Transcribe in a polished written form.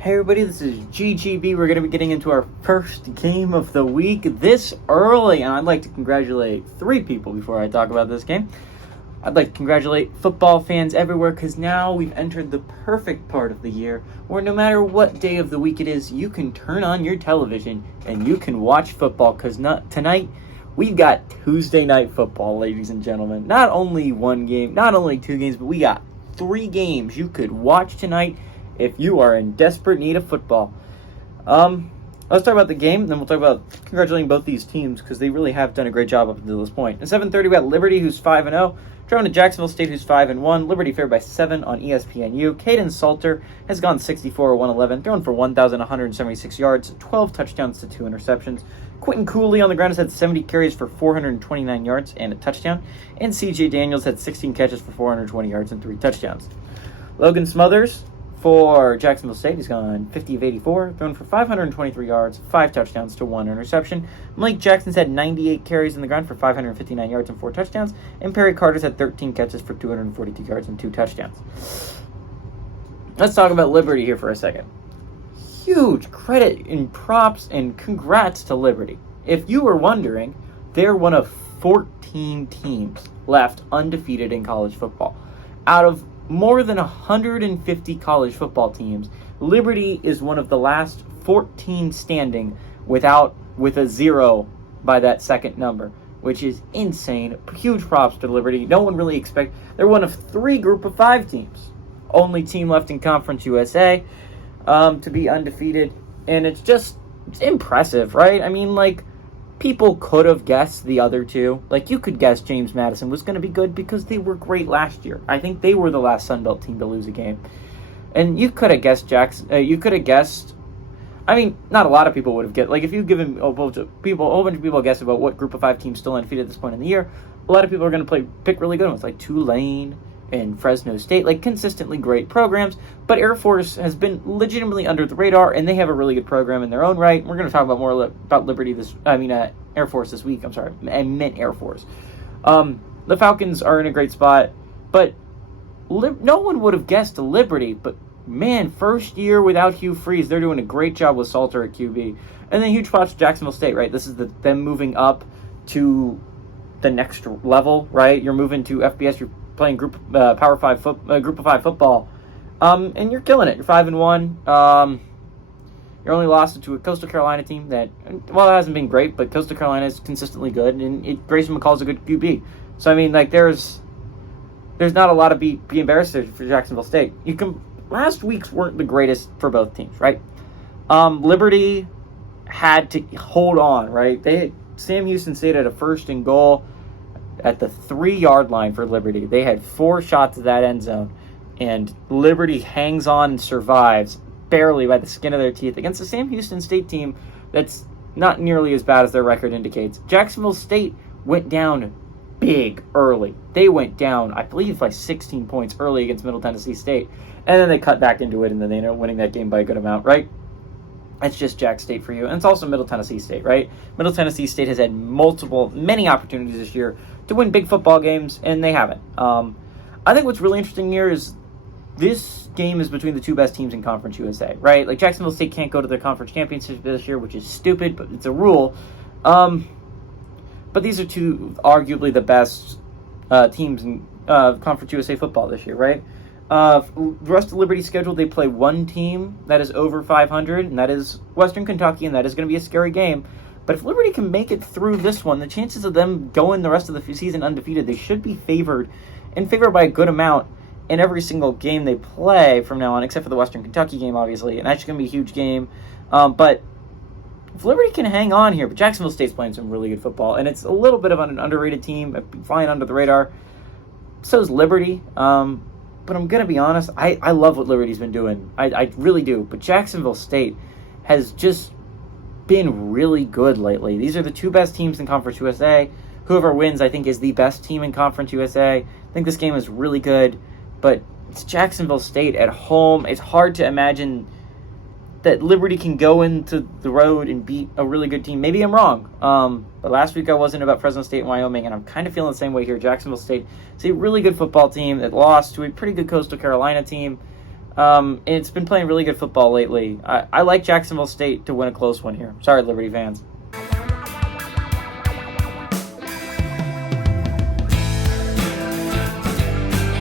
Hey everybody, this is GGB. We're going to be getting into our first game of the week this early, and I'd like to congratulate 3 people before I talk about this game. I'd like to congratulate football fans everywhere because now we've entered the perfect part of the year where no matter what day of the week it is, you can turn on your television and you can watch football because tonight we've got Tuesday Night Football, ladies and gentlemen. Not only one game, not only 2 games, but we got 3 games you could watch tonight if you are in desperate need of football. Let's talk about the game, and then we'll talk about congratulating both these teams because they really have done a great job up until this point. At 7:30, we got Liberty, who's 5-0, traveling to Jacksonville State, who's 5-1. Liberty favored by 7 on ESPNU. Caden Salter has gone 64-111, thrown for 1,176 yards, 12 touchdowns to 2 interceptions. Quentin Cooley on the ground has had 70 carries for 429 yards and a touchdown, and C.J. Daniels had 16 catches for 420 yards and 3 touchdowns. Logan Smothers for Jacksonville State, he's gone 50 of 84, thrown for 523 yards, 5 touchdowns to 1 interception. Malik Jackson's had 98 carries in the ground for 559 yards and 4 touchdowns, and Perry Carter's had 13 catches for 242 yards and 2 touchdowns. Let's talk about Liberty here for a second. Huge credit and props and congrats to Liberty. If you were wondering, they're one of 14 teams left undefeated in college football. Out of more than 150 college football teams, Liberty is one of the last 14 standing with a 0 by that second number, which is insane. Huge props to Liberty. No one really they're one of 3 group of 5 teams. Only team left in Conference USA to be undefeated, and it's impressive, right? I mean, people could have guessed the other 2. You could guess James Madison was going to be good because they were great last year. I think they were the last Sun Belt team to lose a game. And you could have guessed not a lot of people would have guessed. If you've given a whole bunch of people guess about what group of 5 teams still undefeated at this point in the year, a lot of people are going to pick really good ones, like Tulane and Fresno State, consistently great programs. But Air Force has been legitimately under the radar, and they have a really good program in their own right. We're going to talk about more about Air Force this week. I'm sorry, I meant Air Force. The Falcons are in a great spot, but no one would have guessed Liberty. But man, first year without Hugh Freeze, they're doing a great job with Salter at QB. And then huge props to Jacksonville State, right? This is them moving up to the next level, right? You're moving to FBS. You're playing group of 5 football, and you're killing it. You're 5-1. You're only lost to a Coastal Carolina team that, it hasn't been great, but Coastal Carolina is consistently good, and Grayson McCall's a good QB. So there's not a lot to be embarrassed for Jacksonville State. Last week's weren't the greatest for both teams, right? Liberty had to hold on, right? Sam Houston State had a 1st and goal at the 3-yard line for Liberty. They had 4 shots at that end zone, and Liberty hangs on and survives barely by the skin of their teeth against the Sam Houston State team that's not nearly as bad as their record indicates. Jacksonville State went down big early. They went down, I believe, by 16 points early against Middle Tennessee State, and then they cut back into it, and then they ended up winning that game by a good amount, right? That's just Jack State for you. And it's also Middle Tennessee State, right? Middle Tennessee State has had many opportunities this year to win big football games, and they haven't. I think what's really interesting here is this game is between the 2 best teams in Conference USA, right? Jacksonville State can't go to their conference championship this year, which is stupid, but it's a rule. But these are 2 arguably the best teams in Conference USA football this year, right? The rest of Liberty's schedule, they play 1 team that is over 500, and that is Western Kentucky, and that is going to be a scary game. But if Liberty can make it through this one, the chances of them going the rest of the season undefeated, they should be favored by a good amount in every single game they play from now on, except for the Western Kentucky game, obviously, and that's going to be a huge game. But if Liberty can hang on here, but Jacksonville State's playing some really good football, and it's a little bit of an underrated team, flying under the radar. So is Liberty. But I'm going to be honest, I love what Liberty's been doing. I really do. But Jacksonville State has just been really good lately. These are the 2 best teams in Conference USA. Whoever wins, I think, is the best team in Conference USA. I think this game is really good. But it's Jacksonville State at home. It's hard to imagine that Liberty can go into the road and beat a really good team. Maybe I'm wrong. But last week I wasn't about Fresno State and Wyoming, and I'm kind of feeling the same way here. Jacksonville State is a really good football team that lost to a pretty good Coastal Carolina team. It's been playing really good football lately. I like Jacksonville State to win a close one here. Sorry, Liberty fans.